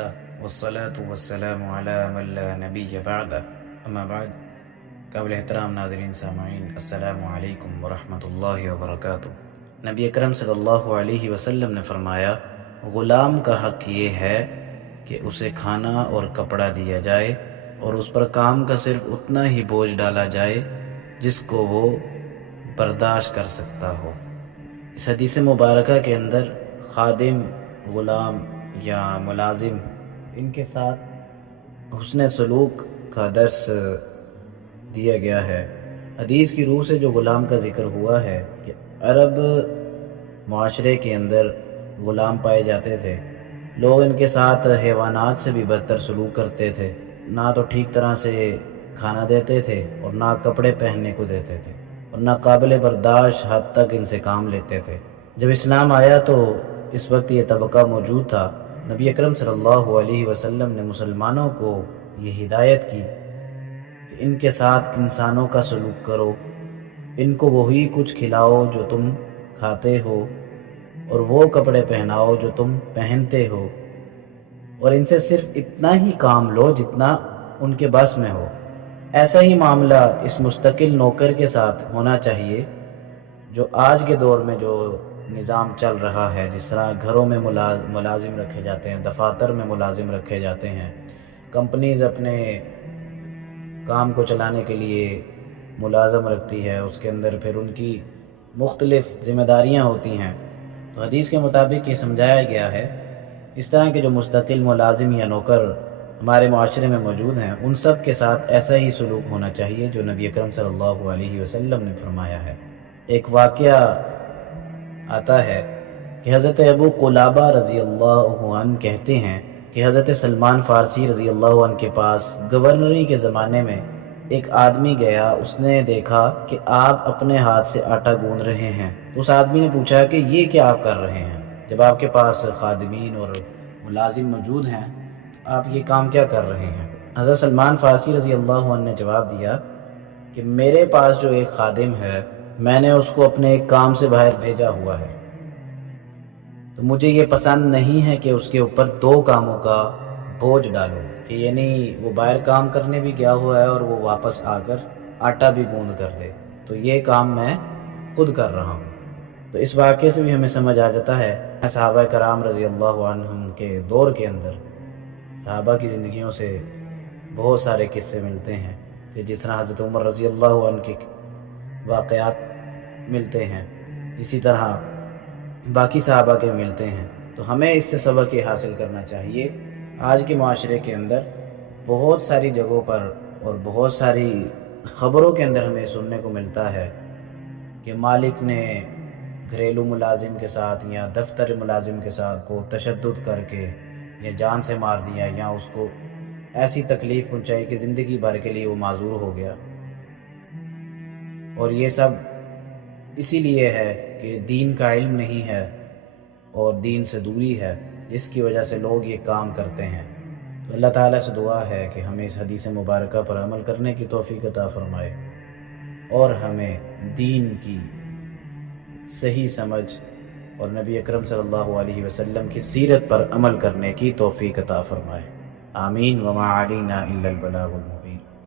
وحده والصلاة والسلام على من لا نبی بعده اما بعد. قابل احترام ناظرین سامعین، السلام علیکم ورحمۃ اللہ وبرکاتہ. نبی اکرم صلی اللہ علیہ وسلم نے فرمایا، غلام کا حق یہ ہے کہ اسے کھانا اور کپڑا دیا جائے اور اس پر کام کا صرف اتنا ہی بوجھ ڈالا جائے جس کو وہ برداشت کر سکتا ہو. اس حدیث مبارکہ کے اندر خادم، غلام یا ملازم، ان کے ساتھ حسن سلوک کا درس دیا گیا ہے. حدیث کی روح سے جو غلام کا ذکر ہوا ہے کہ عرب معاشرے کے اندر غلام پائے جاتے تھے. لوگ ان کے ساتھ حیوانات سے بھی بدتر سلوک کرتے تھے. نہ تو ٹھیک طرح سے کھانا دیتے تھے اور نہ کپڑے پہننے کو دیتے تھے اور نہ قابل برداشت حد تک ان سے کام لیتے تھے. جب اسلام آیا تو اس وقت یہ طبقہ موجود تھا. نبی اکرم صلی اللہ علیہ وسلم نے مسلمانوں کو یہ ہدایت کی کہ ان کے ساتھ انسانوں کا سلوک کرو، ان کو وہی کچھ کھلاؤ جو تم کھاتے ہو اور وہ کپڑے پہناؤ جو تم پہنتے ہو، اور ان سے صرف اتنا ہی کام لو جتنا ان کے بس میں ہو. ایسا ہی معاملہ اس مستقل نوکر کے ساتھ ہونا چاہیے جو آج کے دور میں جو نظام چل رہا ہے. جس طرح گھروں میں ملازم رکھے جاتے ہیں، دفاتر میں ملازم رکھے جاتے ہیں، کمپنیز اپنے کام کو چلانے کے لیے ملازم رکھتی ہے، اس کے اندر پھر ان کی مختلف ذمہ داریاں ہوتی ہیں. تو حدیث کے مطابق یہ سمجھایا گیا ہے اس طرح کے جو مستقل ملازم یا نوکر ہمارے معاشرے میں موجود ہیں ان سب کے ساتھ ایسا ہی سلوک ہونا چاہیے جو نبی اکرم صلی اللہ علیہ وسلم نے فرمایا ہے. ایک واقعہ آتا ہے کہ حضرت ابو قلابہ رضی اللہ عنہ کہتے ہیں کہ حضرت سلمان فارسی رضی اللہ عنہ کے پاس گورنری کے زمانے میں ایک آدمی گیا. اس نے دیکھا کہ آپ اپنے ہاتھ سے آٹا گوندھ رہے ہیں. تو اس آدمی نے پوچھا کہ یہ کیا آپ کر رہے ہیں؟ جب آپ کے پاس خادمین اور ملازم موجود ہیں تو آپ یہ کام کیا کر رہے ہیں؟ حضرت سلمان فارسی رضی اللہ عنہ نے جواب دیا کہ میرے پاس جو ایک خادم ہے، میں نے اس کو اپنے ایک کام سے باہر بھیجا ہوا ہے، تو مجھے یہ پسند نہیں ہے کہ اس کے اوپر دو کاموں کا بوجھ ڈالوں، کہ یعنی وہ باہر کام کرنے بھی گیا ہوا ہے اور وہ واپس آ کر آٹا بھی گوندھ کر دے. تو یہ کام میں خود کر رہا ہوں. تو اس واقعے سے بھی ہمیں سمجھ آ جاتا ہے صحابہ کرام رضی اللہ عنہم کے دور کے اندر صحابہ کی زندگیوں سے بہت سارے قصے ملتے ہیں کہ جس طرح حضرت عمر رضی اللہ عنہ کے واقعات ملتے ہیں، اسی طرح باقی صحابہ کے ملتے ہیں. تو ہمیں اس سے سبق یہ حاصل کرنا چاہیے. آج کے معاشرے کے اندر بہت ساری جگہوں پر اور بہت ساری خبروں کے اندر ہمیں سننے کو ملتا ہے کہ مالک نے گھریلو ملازم کے ساتھ یا دفتر ملازم کے ساتھ کو تشدد کر کے یا جان سے مار دیا یا اس کو ایسی تکلیف پہنچائی کہ زندگی بھر کے لیے وہ معذور ہو گیا. اور یہ سب اسی لیے ہے کہ دین کا علم نہیں ہے اور دین سے دوری ہے، جس کی وجہ سے لوگ یہ کام کرتے ہیں. تو اللہ تعالیٰ سے دعا ہے کہ ہمیں اس حدیث مبارکہ پر عمل کرنے کی توفیق عطا فرمائے اور ہمیں دین کی صحیح سمجھ اور نبی اکرم صلی اللہ علیہ وسلم کی سیرت پر عمل کرنے کی توفیق عطا فرمائے. آمین. وما علینا الا البلاغ المبین.